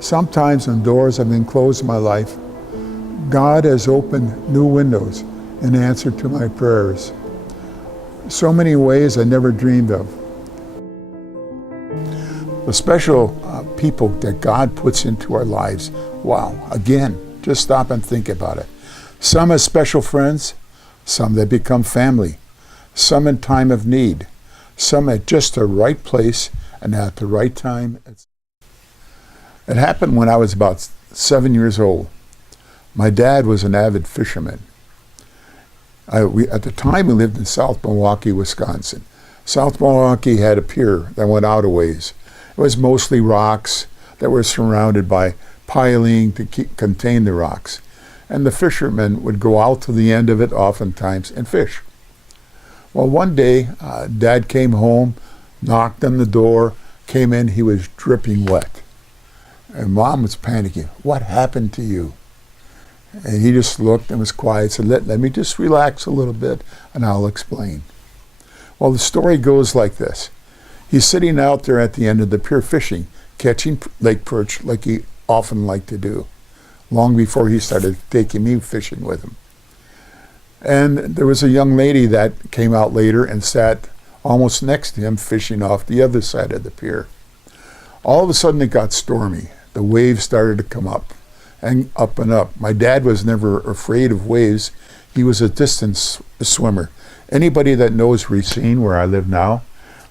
Sometimes when doors have been closed in my life, God has opened new windows in answer to my prayers. So many ways I never dreamed of. The special people that God puts into our lives, wow, again, just stop and think about it. Some as special friends, some that become family, some in time of need, some at just the right place and at the right time. It happened when I was about 7 years old. My dad was an avid fisherman. At the time, we lived in South Milwaukee, Wisconsin. South Milwaukee had a pier that went out a ways. It was mostly rocks that were surrounded by piling to contain the rocks. And the fishermen would go out to the end of it oftentimes and fish. Well, one day, Dad came home, knocked on the door, came in, he was dripping wet. And Mom was panicking. What happened to you? And he just looked and was quiet, said, let me just relax a little bit and I'll explain. Well, the story goes like this. He's sitting out there at the end of the pier fishing, catching lake perch like he often liked to do, long before he started taking me fishing with him. And there was a young lady that came out later and sat almost next to him fishing off the other side of the pier. All of a sudden it got stormy. The waves started to come up and up and up. My dad was never afraid of waves. He was a distance swimmer. Anybody that knows Racine, where I live now,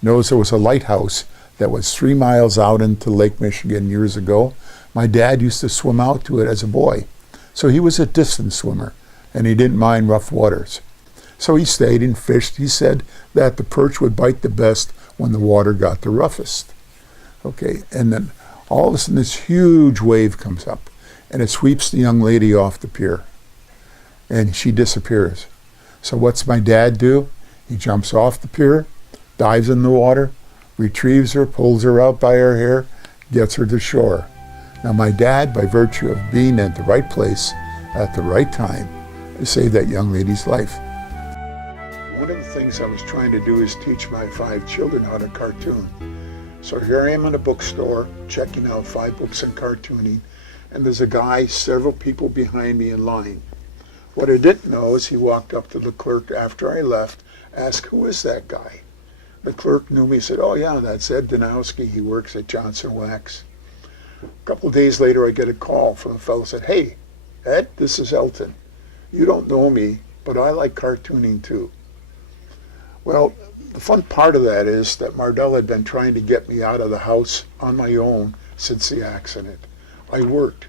knows there was a lighthouse that was 3 miles out into Lake Michigan years ago. My dad used to swim out to it as a boy. So he was a distance swimmer, and he didn't mind rough waters. So he stayed and fished. He said that the perch would bite the best when the water got the roughest. Okay, and then all of a sudden this huge wave comes up, and it sweeps the young lady off the pier, and she disappears. So what's my dad do? He jumps off the pier, dives in the water, retrieves her, pulls her out by her hair, gets her to shore. Now my dad, by virtue of being at the right place at the right time, saved that young lady's life. One of the things I was trying to do is teach my 5 children how to cartoon. So here I am in a bookstore checking out 5 books on cartooning, and there's a guy, several people behind me in line. What I didn't know is he walked up to the clerk after I left, asked, who is that guy? The clerk knew me, said, oh yeah, that's Ed Danowski, he works at Johnson Wax. A couple of days later I get a call from a fellow who said, hey, Ed, this is Elton. You don't know me, but I like cartooning too. Well, the fun part of that is that Mardell had been trying to get me out of the house on my own since the accident. I worked.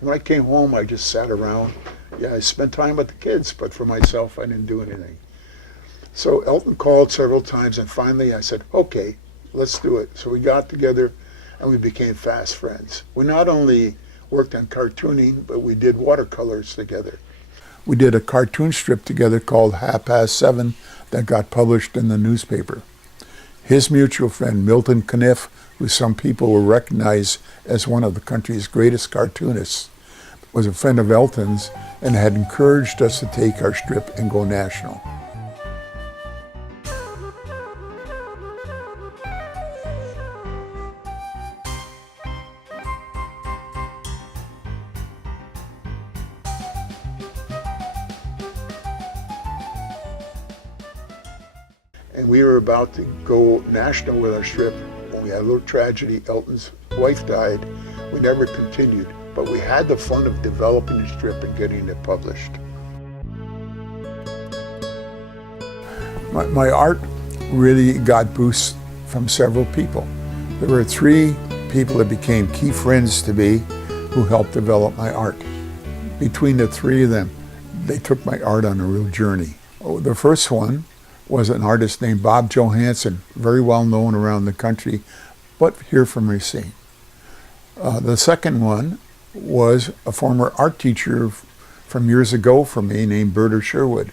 When I came home, I just sat around. Yeah, I spent time with the kids, but for myself, I didn't do anything. So Elton called several times, and finally I said, okay, let's do it. So we got together, and we became fast friends. We not only worked on cartooning, but we did watercolors together. We did a cartoon strip together called 7:30 that got published in the newspaper. His mutual friend, Milton Caniff, who some people will recognize as one of the country's greatest cartoonists, was a friend of Elton's and had encouraged us to take our strip and go national. And we were about to go national with our strip when we had a little tragedy. Elton's wife died. We never continued, but we had the fun of developing the strip and getting it published. My art really got boosts from several people. There were 3 people that became key friends to me who helped develop my art. Between the 3 of them, they took my art on a real journey. The first one was an artist named Bob Johansson, very well known around the country, but here from Racine. The second one was a former art teacher from years ago for me named Berta Sherwood.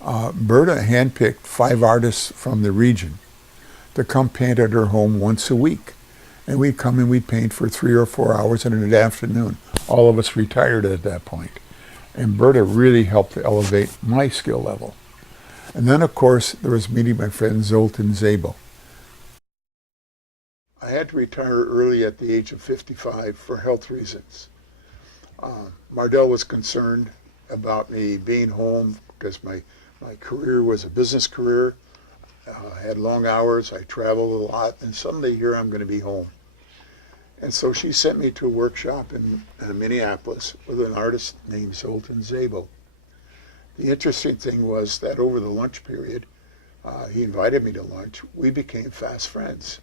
Berta handpicked 5 artists from the region to come paint at her home once a week. And we'd come and we'd paint for 3 or 4 hours in an afternoon. All of us retired at that point. And Berta really helped to elevate my skill level. And then, of course, there was meeting my friend Zoltan Zabel. I had to retire early at the age of 55 for health reasons. Mardell was concerned about me being home because my career was a business career. I had long hours, I traveled a lot, and someday here I'm going to be home. And so she sent me to a workshop in Minneapolis with an artist named Zoltan Zabel. The interesting thing was that over the lunch period, he invited me to lunch. We became fast friends.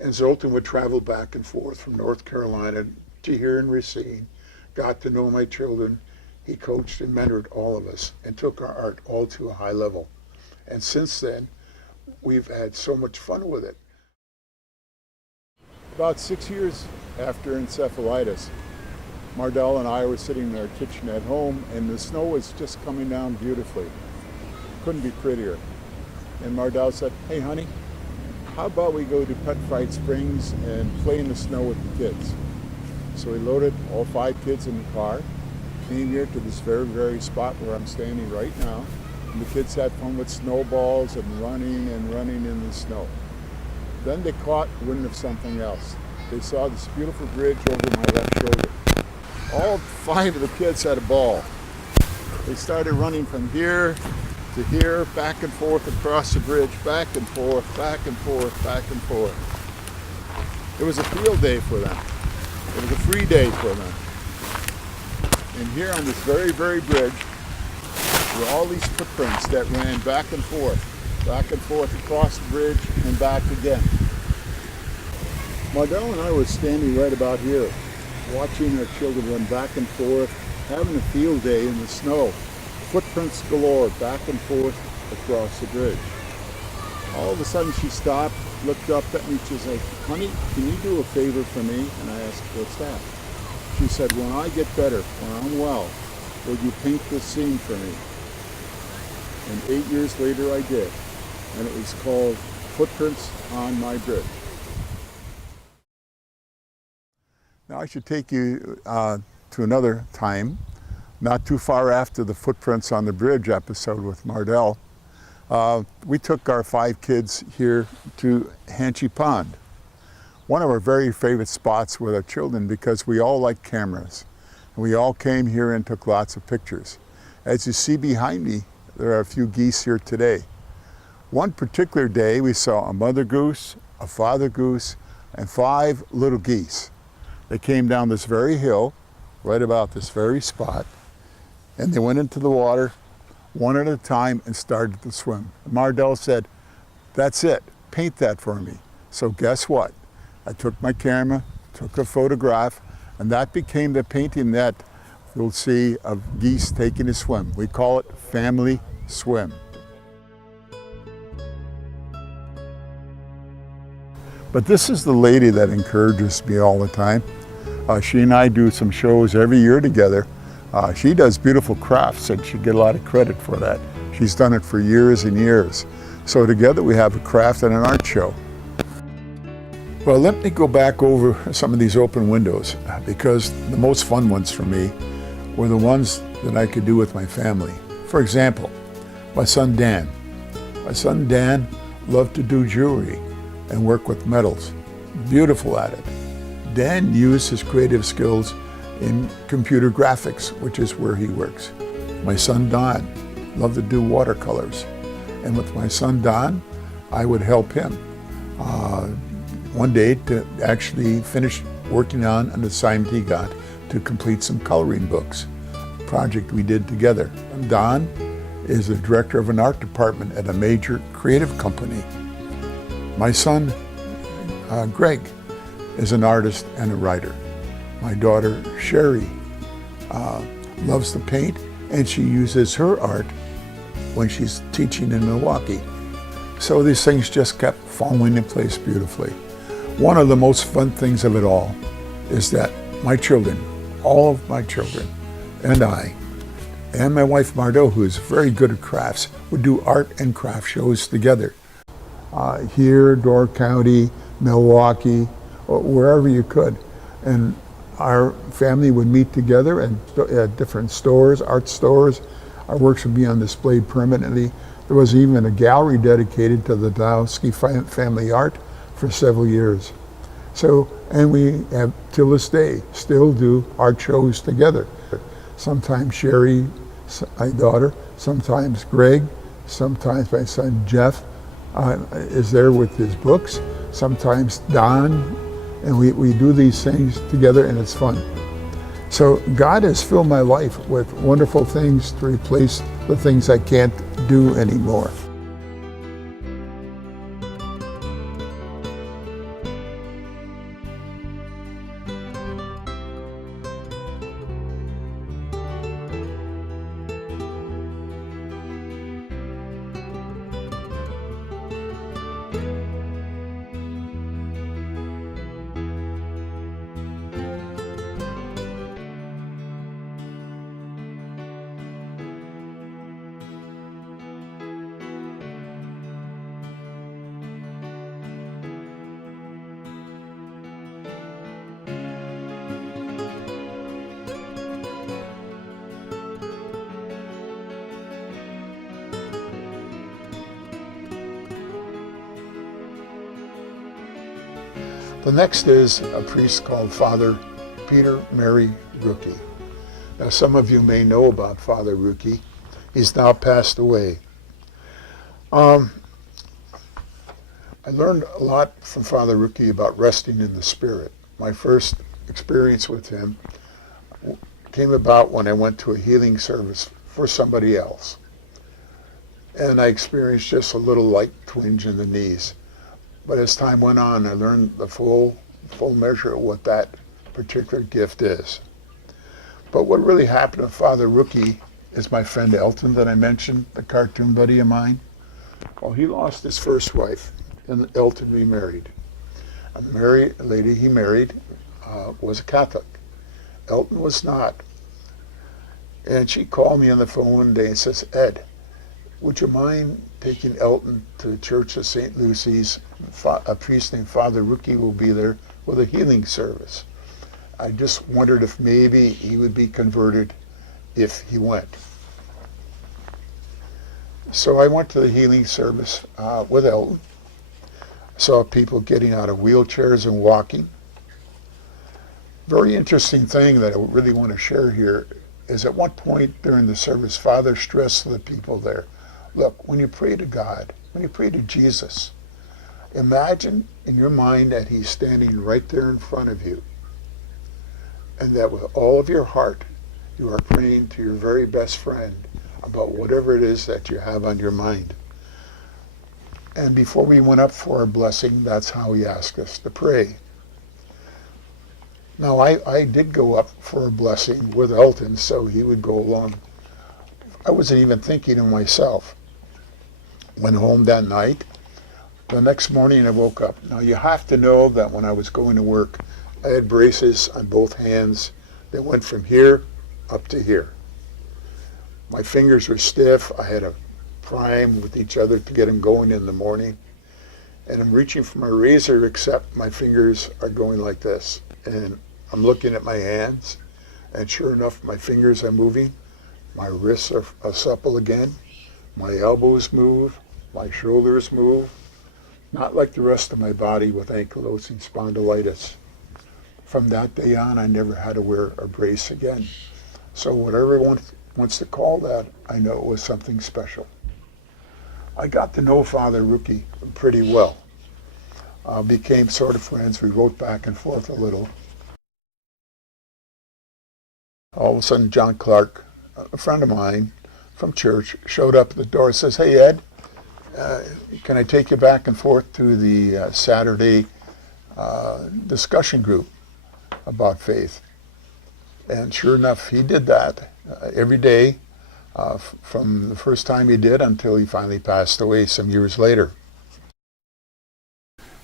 And Zoltan would travel back and forth from North Carolina to here in Racine, got to know my children. He coached and mentored all of us and took our art all to a high level. And since then, we've had so much fun with it. About 6 years after encephalitis, Mardell and I were sitting in our kitchen at home, and the snow was just coming down beautifully. Couldn't be prettier. And Mardell said, "Hey honey, how about we go to Petrified Springs and play in the snow with the kids?" So we loaded all 5 kids in the car, came here to this very spot where I'm standing right now, and the kids had fun with snowballs and running in the snow. Then they caught wind of something else. They saw this beautiful bridge over my left shoulder. All 5 of the kids had a ball. They started running from here to here, back and forth across the bridge, back and forth, back and forth, back and forth. It was a field day for them. It was a free day for them. And here on this very bridge were all these footprints that ran back and forth across the bridge and back again. Mardell and I were standing right about here, watching our children run back and forth, having a field day in the snow. Footprints galore, back and forth across the bridge. All of a sudden she stopped, looked up at me, she's like, "Honey, can you do a favor for me?" And I asked, "What's that?" She said, "When I get better, when I'm well, will you paint this scene for me?" And 8 years later I did. And it was called Footprints on My Bridge. Now I should take you to another time, not too far after the Footprints on the Bridge episode with Mardell. We took our 5 kids here to Hanchey Pond, one of our very favorite spots with our children because we all like cameras. And we all came here and took lots of pictures. As you see behind me, there are a few geese here today. One particular day we saw a mother goose, a father goose, and 5 little geese. They came down this very hill, right about this very spot, and they went into the water one at a time and started to swim. Mardell said, "That's it, paint that for me." So guess what? I took my camera, took a photograph, and that became the painting that you'll see of geese taking a swim. We call it Family Swim. But this is the lady that encourages me all the time. She and I do some shows every year together. She does beautiful crafts and she'd get a lot of credit for that. She's done it for years and years. So together we have a craft and an art show. Well, let me go back over some of these open windows because the most fun ones for me were the ones that I could do with my family. For example, my son Dan. My son Dan loved to do jewelry and work with metals. Beautiful at it. Dan used his creative skills in computer graphics, which is where he works. My son Don loved to do watercolors. And with my son Don, I would help him one day to actually finish working on an assignment he got to complete some coloring books, a project we did together. And Don is the director of an art department at a major creative company. My son, Greg, is an artist and a writer. My daughter, Sherry, loves to paint, and she uses her art when she's teaching in Milwaukee. So these things just kept falling in place beautifully. One of the most fun things of it all is that my children, all of my children, and I, and my wife Mardo, who is very good at crafts, would do art and craft shows together. Here, Door County, Milwaukee, or wherever you could. And our family would meet together at different stores, art stores. Our works would be on display permanently. There was even a gallery dedicated to the Danowski family art for several years. So, and we have, till this day, still do art shows together. Sometimes Sherry, my daughter, sometimes Greg, sometimes my son Jeff is there with his books, sometimes Don, and we do these things together, and it's fun. So God has filled my life with wonderful things to replace the things I can't do anymore. The next is a priest called Father Peter Mary Rookie. Now, some of you may know about Father Rookie. He's now passed away. I learned a lot from Father Rookie about resting in the Spirit. My first experience with him came about when I went to a healing service for somebody else. And I experienced just a little light twinge in the knees. But as time went on, I learned the full measure of what that particular gift is. But what really happened to Father Rookie is my friend Elton that I mentioned, the cartoon buddy of mine. Well, he lost his first wife, and Elton remarried. A lady he married was a Catholic. Elton was not. And she called me on the phone one day and says, "Ed, would you mind taking Elton to the Church of St. Lucy's? A priest named Father Rookie will be there with a healing service. I just wondered if maybe he would be converted if he went." So I went to the healing service with Elton. I saw people getting out of wheelchairs and walking. Very interesting thing that I really want to share here is at one point during the service, Father stressed to the people there, look, when you pray to God, when you pray to Jesus, imagine in your mind that he's standing right there in front of you, and that with all of your heart, you are praying to your very best friend about whatever it is that you have on your mind. And before we went up for a blessing, that's how he asked us to pray. Now, I did go up for a blessing with Elton, so he would go along. I wasn't even thinking of myself. Went home that night. The next morning I woke up. Now you have to know that when I was going to work, I had braces on both hands that went from here up to here. My fingers were stiff. I had to prime with each other to get them going in the morning. And I'm reaching for my razor, except my fingers are going like this. And I'm looking at my hands, and sure enough, my fingers are moving. My wrists are supple again. My elbows move. My shoulders move. Not like the rest of my body with ankylosing spondylitis. From that day on, I never had to wear a brace again. So whatever everyone wants to call that, I know it was something special. I got to know Father Rookie pretty well. Became sort of friends. We wrote back and forth a little. All of a sudden, John Clark, a friend of mine from church, showed up at the door and says, "Hey, Ed, can I take you back and forth to the Saturday discussion group about faith?" And sure enough, he did that every day from the first time he did until he finally passed away some years later.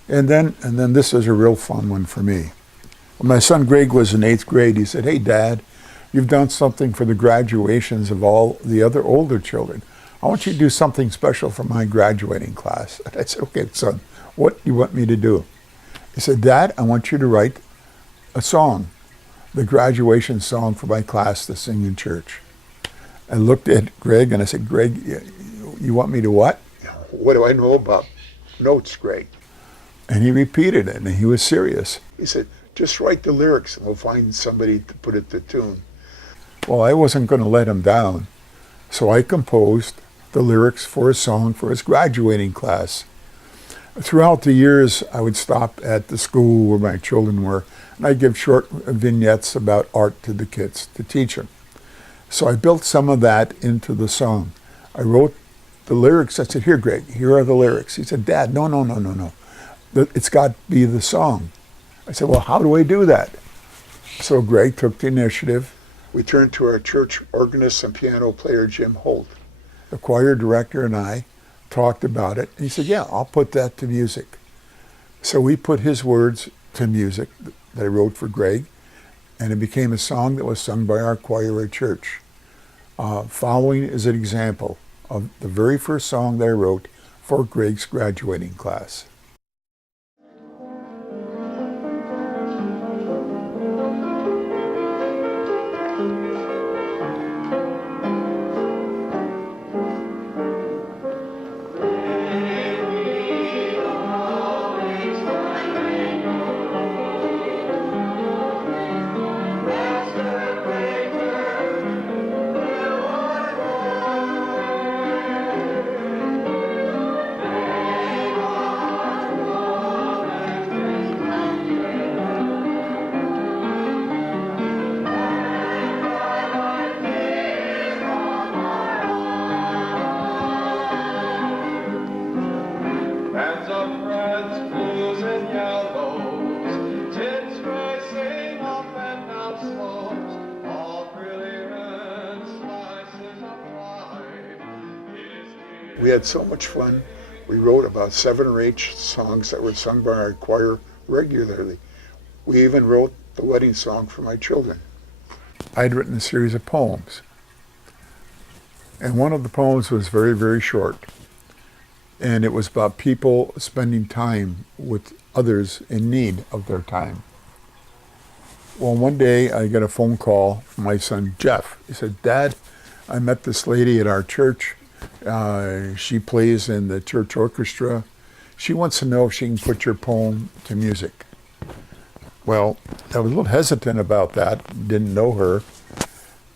And then this is a real fun one for me. When my son Greg was in 8th grade, he said, "Hey, Dad, you've done something for the graduations of all the other older children. I want you to do something special for my graduating class." And I said, "Okay, son, what do you want me to do?" He said, "Dad, I want you to write a song, the graduation song for my class to sing in church." I looked at Greg and I said, "Greg, you want me to what?" "What do I know about notes, Greg?" And he repeated it, and he was serious. He said, just write the lyrics and we'll find somebody to put it to tune. Well, I wasn't going to let him down, so I composed the lyrics for a song for his graduating class. Throughout the years, I would stop at the school where my children were, and I'd give short vignettes about art to the kids to teach them. So I built some of that into the song. I wrote the lyrics. I said, here, Greg, here are the lyrics. He said, Dad, no. It's got to be the song. I said, well, how do I do that? So Greg took the initiative. We turned to our church organist and piano player, Jim Holt. The choir director and I talked about it. And he said, yeah, I'll put that to music. So we put his words to music that I wrote for Greg, and it became a song that was sung by our choir at church. Following is an example of the very first song that I wrote for Greg's graduating class. We had so much fun. We wrote about 7 or 8 songs that were sung by our choir regularly. We even wrote the wedding song for my children. I'd written a series of poems. And one of the poems was very, very short. And it was about people spending time with others in need of their time. Well, one day I got a phone call from my son, Jeff. He said, Dad, I met this lady at our church. She plays in the church orchestra. She wants to know if she can put your poem to music. Well, I was a little hesitant about that, didn't know her,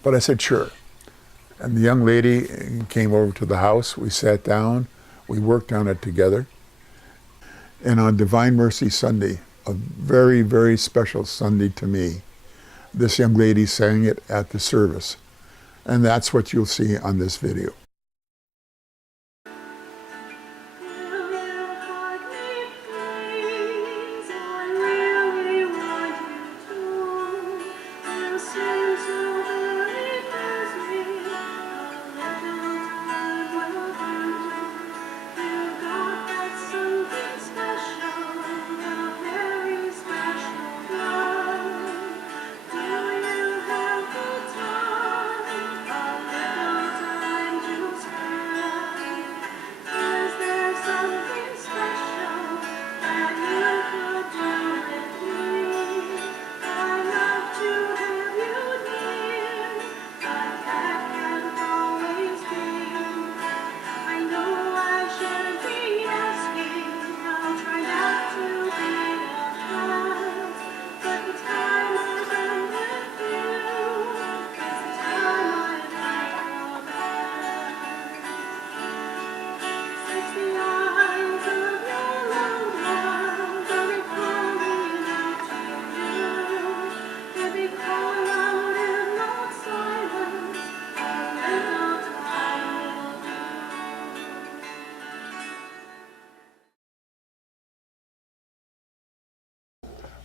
but I said, sure. And the young lady came over to the house. We sat down. We worked on it together. And on Divine Mercy Sunday, a very, very special Sunday to me, this young lady sang it at the service. And that's what you'll see on this video.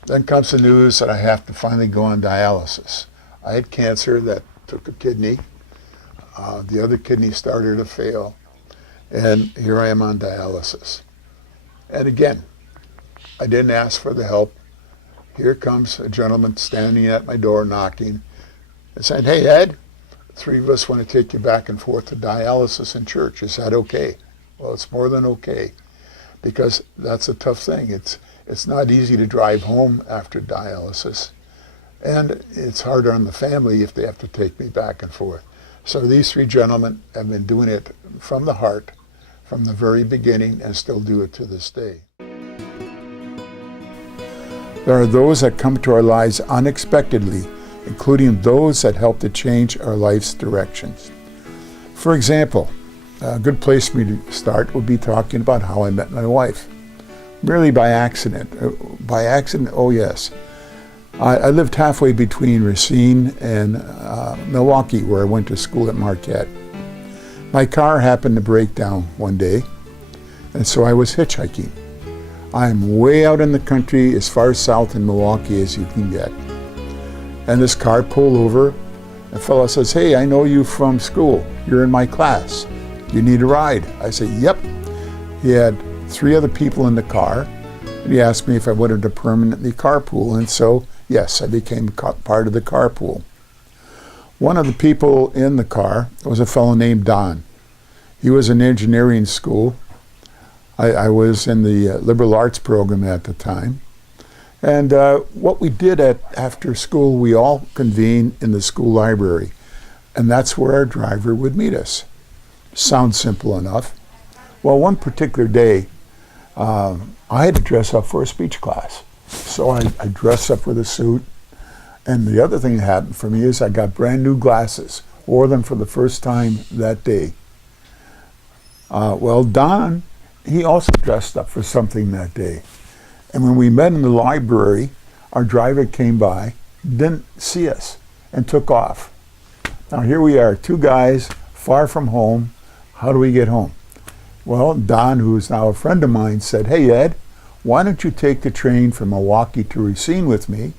Then comes the news that I have to finally go on dialysis. I had cancer that took a kidney. The other kidney started to fail. And here I am on dialysis. And again, I didn't ask for the help. Here comes a gentleman standing at my door knocking and saying, hey, Ed, 3 of us want to take you back and forth to dialysis in church. Is that okay? Well, it's more than okay, because that's a tough thing. It's not easy to drive home after dialysis, and it's harder on the family if they have to take me back and forth. So these 3 gentlemen have been doing it from the heart, from the very beginning, and still do it to this day. There are those that come to our lives unexpectedly, including those that help to change our life's directions. For example, a good place for me to start would be talking about how I met my wife. Merely by accident. By accident, oh yes. I lived halfway between Racine and Milwaukee, where I went to school at Marquette. My car happened to break down one day, and so I was hitchhiking. I'm way out in the country, as far south in Milwaukee as you can get. And this car pulled over. A fellow says, "Hey, I know you from school. You're in my class. You need a ride?" I said, "Yep." He had 3 other people in the car, and he asked me if I wanted to permanently carpool, and so, yes, I became part of the carpool. One of the people in the car was a fellow named Don. He was in engineering school. I was in the liberal arts program at the time. And what we did after school, we all convened in the school library, and that's where our driver would meet us. Sounds simple enough. Well, one particular day, I had to dress up for a speech class. So I dressed up with a suit, and the other thing that happened for me is I got brand new glasses, wore them for the first time that day. Well, Don, he also dressed up for something that day. And when we met in the library, our driver came by, didn't see us, and took off. Now here we are, 2 guys, far from home. How do we get home? Well, Don, who's now a friend of mine, said, "Hey Ed, why don't you take the train from Milwaukee to Racine with me?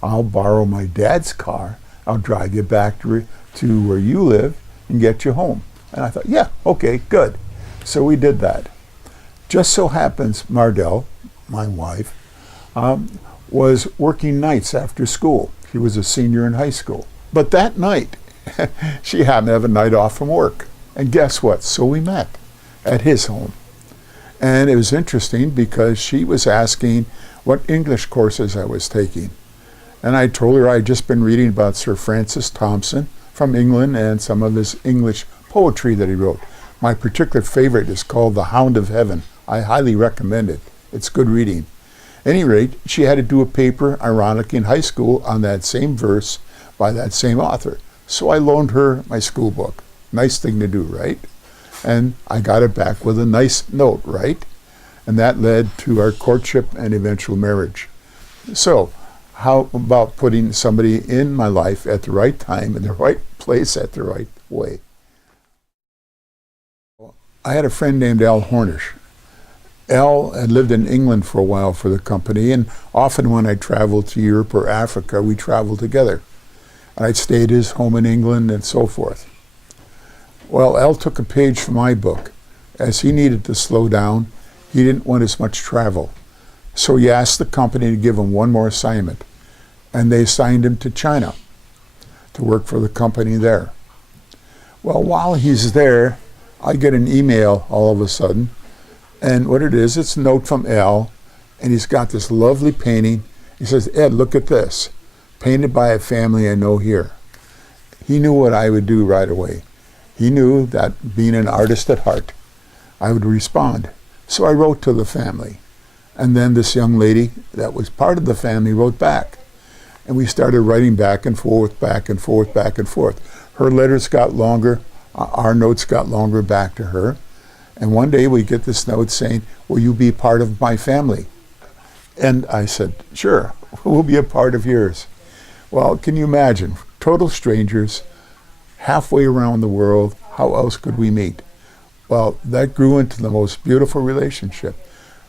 I'll borrow my dad's car. I'll drive you back to where you live and get you home." And I thought, yeah, okay, good. So we did that. Just so happens Mardell, my wife, was working nights after school. She was a senior in high school. But that night, she happened to have a night off from work. And guess what? So we met at his home. And it was interesting because she was asking what English courses I was taking. And I told her I'd just been reading about Sir Francis Thompson from England and some of his English poetry that he wrote. My particular favorite is called The Hound of Heaven. I highly recommend it. It's good reading. At any rate, she had to do a paper, ironically, in high school on that same verse by that same author. So I loaned her my school book. Nice thing to do, right? And I got it back with a nice note, right? And that led to our courtship and eventual marriage. So, how about putting somebody in my life at the right time, in the right place, at the right way? I had a friend named Al Hornish. Al had lived in England for a while for the company, and often when I traveled to Europe or Africa, we traveled together. And I'd stay at his home in England and so forth. Well, Al took a page from my book. As he needed to slow down, he didn't want as much travel. So he asked the company to give him one more assignment, and they assigned him to China to work for the company there. Well, while he's there, I get an email all of a sudden, and what it is, it's a note from Al, and he's got this lovely painting. He says, "Ed, look at this, painted by a family I know here." He knew what I would do right away. He knew that being an artist at heart, I would respond. So I wrote to the family. And then this young lady that was part of the family wrote back. And we started writing back and forth, back and forth, back and forth. Her letters got longer. Our notes got longer back to her. And one day we get this note saying, "Will you be part of my family?" And I said, "Sure, we'll be a part of yours." Well, can you imagine? Total strangers, halfway around the world. How else could we meet? Well, that grew into the most beautiful relationship.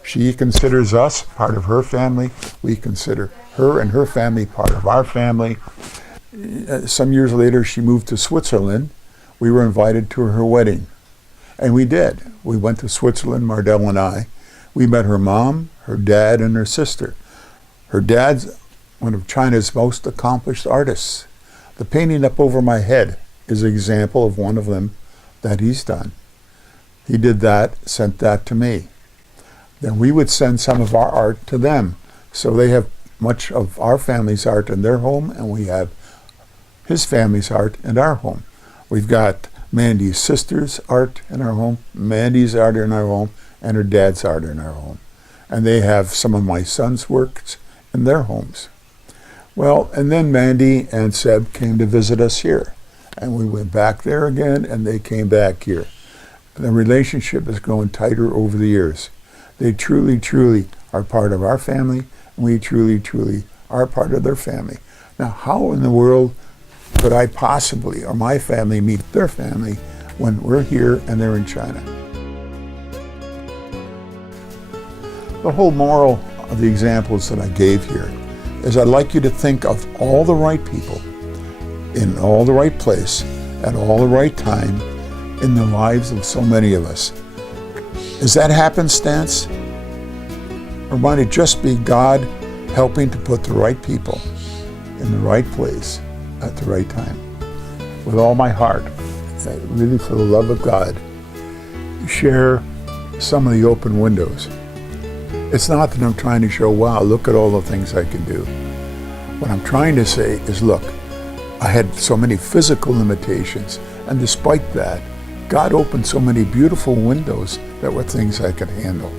She considers us part of her family. We consider her and her family part of our family. Some years later, she moved to Switzerland. We were invited to her wedding. And we did. We went to Switzerland, Mardell and I. We met her mom, her dad, and her sister. Her dad's one of China's most accomplished artists. The painting up over my head is an example of one of them that he's done. He did that, sent that to me. Then we would send some of our art to them. So they have much of our family's art in their home, and we have his family's art in our home. We've got Mandy's sister's art in our home, Mandy's art in our home, and her dad's art in our home. And they have some of my son's works in their homes. Well, and then Mandy and Seb came to visit us here. And we went back there again, and they came back here. The relationship has grown tighter over the years. They truly, truly are part of our family, and we truly, truly are part of their family. Now, how in the world could I possibly, or my family, meet their family when we're here and they're in China? The whole moral of the examples that I gave here is I'd like you to think of all the right people in all the right place at all the right time in the lives of so many of us. Is that happenstance? Or might it just be God helping to put the right people in the right place at the right time? With all my heart, really for the love of God, share some of the open windows. It's not that I'm trying to show, wow, look at all the things I can do. What I'm trying to say is, look, I had so many physical limitations, and despite that, God opened so many beautiful windows that were things I could handle.